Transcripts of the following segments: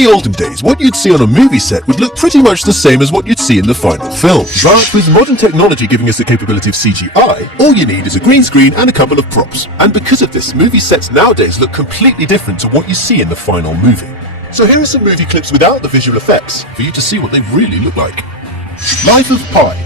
the olden days, what you'd see on a movie set would look pretty much the same as what you'd see in the final film. But with modern technology giving us the capability of CGI, all you need is a green screen and a couple of props. And because of this, movie sets nowadays look completely different to what you see in the final movie. So here are some movie clips without the visual effects, for you to see what they really look like. Life of Pi.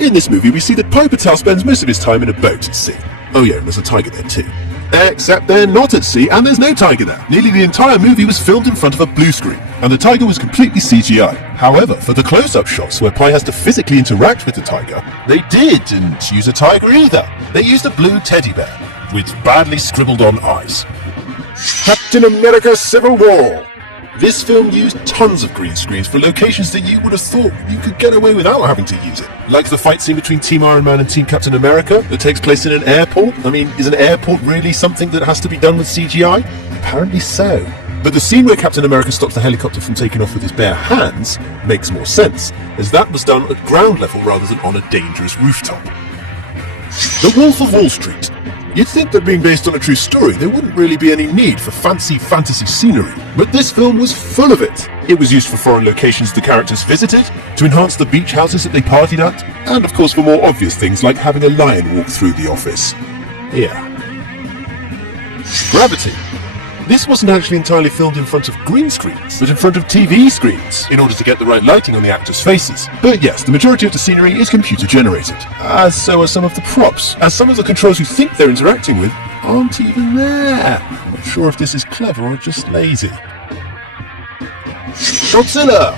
In this movie, we see that Pi Patel spends most of his time in a boat at sea. Oh yeah, and there's a tiger there too. Except they're not at sea, and there's no tiger there. Nearly the entire movie was filmed in front of a blue screen, and the tiger was completely CGI. However, for the close-up shots where Pi has to physically interact with the tiger, they didn't use a tiger either. They used a blue teddy bear, with badly scribbled on eyes. Captain America Civil War. This film used tons of green screens for locations that you would have thought you could get away without having to use it. Like the fight scene between Team Iron Man and Team Captain America that takes place in an airport. I mean, is an airport really something that has to be done with CGI? Apparently so. But the scene where Captain America stops the helicopter from taking off with his bare hands makes more sense, as that was done at ground level rather than on a dangerous rooftop. The Wolf of Wall Street. You'd think that being based on a true story, there wouldn't really be any need for fancy fantasy scenery, but this film was full of it. It was used for foreign locations the characters visited, to enhance the beach houses that they partied at, and of course for more obvious things like having a lion walk through the office. Yeah. Gravity. This wasn't actually entirely filmed in front of green screens, but in front of TV screens, in order to get the right lighting on the actors' faces. But yes, the majority of the scenery is computer generated, as so are some of the props, as some of the controls you think they're interacting with aren't even there. Not sure if this is clever or just lazy. Godzilla!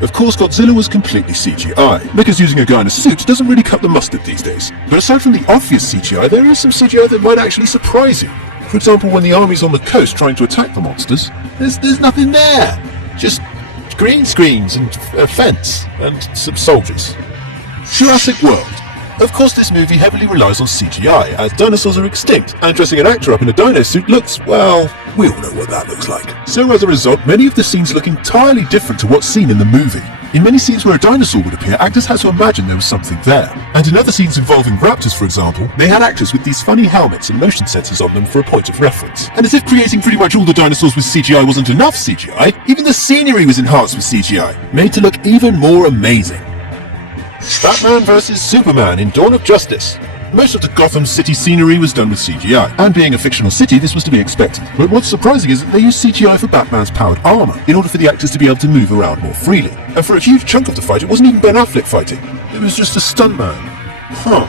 Of course, Godzilla was completely CGI, because using a guy in a suit doesn't really cut the mustard these days. But aside from the obvious CGI, there is some CGI that might actually surprise you. For example, when the army's on the coast trying to attack the monsters, there's nothing there. Just green screens and a fence and some soldiers. Jurassic World. Of course, this movie heavily relies on CGI, as dinosaurs are extinct, and dressing an actor up in a dino suit looks, well, we all know what that looks like. So as a result, many of the scenes look entirely different to what's seen in the movie. In many scenes where a dinosaur would appear, actors had to imagine there was something there. And in other scenes involving raptors, for example, they had actors with these funny helmets and motion sensors on them for a point of reference. And as if creating pretty much all the dinosaurs with CGI wasn't enough CGI, even the scenery was enhanced with CGI, made to look even more amazing. Batman vs Superman in Dawn of Justice. Most of the Gotham City scenery was done with CGI, and being a fictional city, this was to be expected. But what's surprising is that they used CGI for Batman's powered armor, in order for the actors to be able to move around more freely. And for a huge chunk of the fight, it wasn't even Ben Affleck fighting. It was just a stuntman. Huh.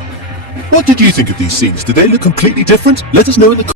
What did you think of these scenes? Did they look completely different? Let us know in the comments.